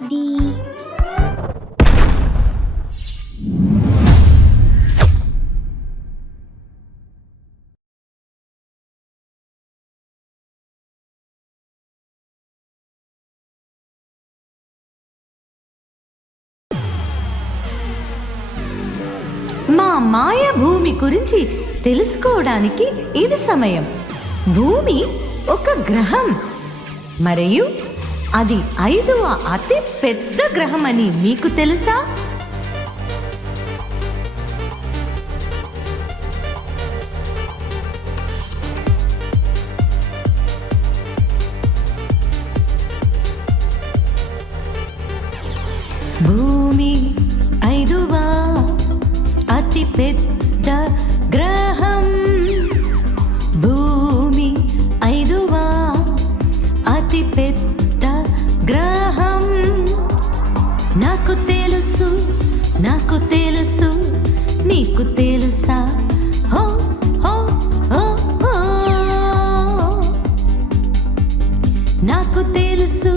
D. మా మాయ భూమి గురించి తెలుసుకోవడానికి ఇది సమయం. భూమి ఒక గ్రహం మరియు అది 5వ అతి పెద్ద గ్రహం అని మీకు తెలుసా? భూమి 5వ అతి పెద్ద గ్రహం. భూమి 5వ అతి పెద్ద గ్రహం. నాకు తెలుసు, నాకు తెలుసు, నీకు తెలుసా? హో హో హో హో. నాకు తెలుసు,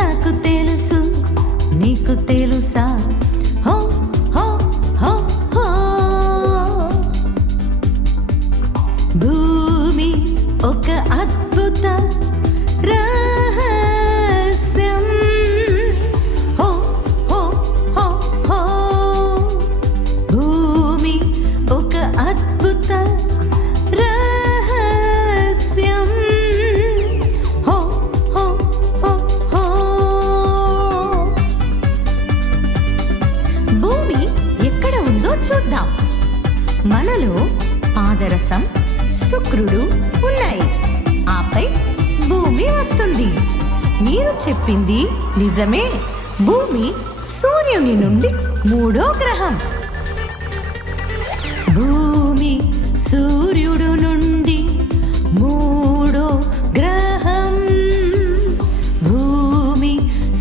నాకు తెలుసు, నీకు తెలుసా? హో హో హో హో. భూమి ఒక అద్భుత రహస్యం. హో హో హో హో. భూమి ఒక అద్భుత రహస్యం. హో హో హో హో. భూమి ఎక్కడ ఉందో చూద్దాం. మనలో పాదరసం, శుక్రుడు ఉన్నాయి. ఆపై భూమి వస్తుంది. మీరు చెప్పింది నిజమే. భూమి సూర్యుని నుండి 3వ గ్రహం. భూమి సూర్యుడు నుండి 3వ గ్రహం. భూమి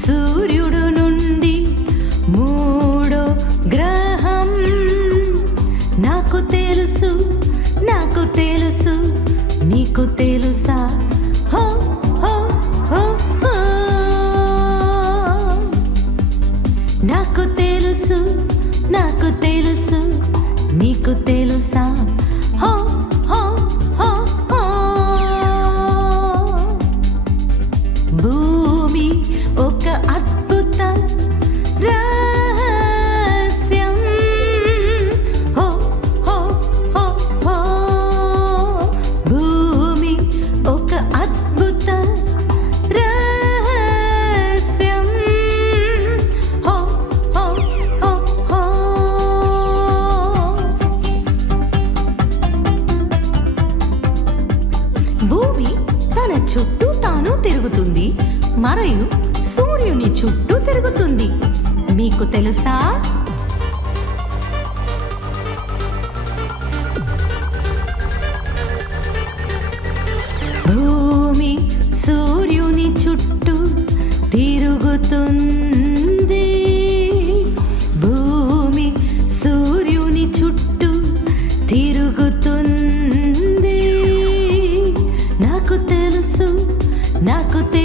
సూర్యుడు నుండి 3వ గ్రహం. నాకు తెలుసు, నాకు తెలుసు, నీకు తెలుసా? హో హో హో హో. నాకు తెలుసు, నాకు తెలుసు, నీకు తెలుసా? హో హో హో హో. భూమి ఒక అద్భుత రహస్యం. హో హో హో హో. భూమి ఒక అద్భుత రహస్యం. హో హో హో హో. భూమి తన చుట్టూ తాను తిరుగుతుంది మరియు సూర్యుని చుట్టూ తిరుగుతుంది. మీకు తెలుసా? భూమి సూర్యుని చుట్టూ తిరుగుతుంది. భూమి సూర్యుని చుట్టూ తిరుగుతుంది. నాకు తెలుసు, నాకు తెలుసు,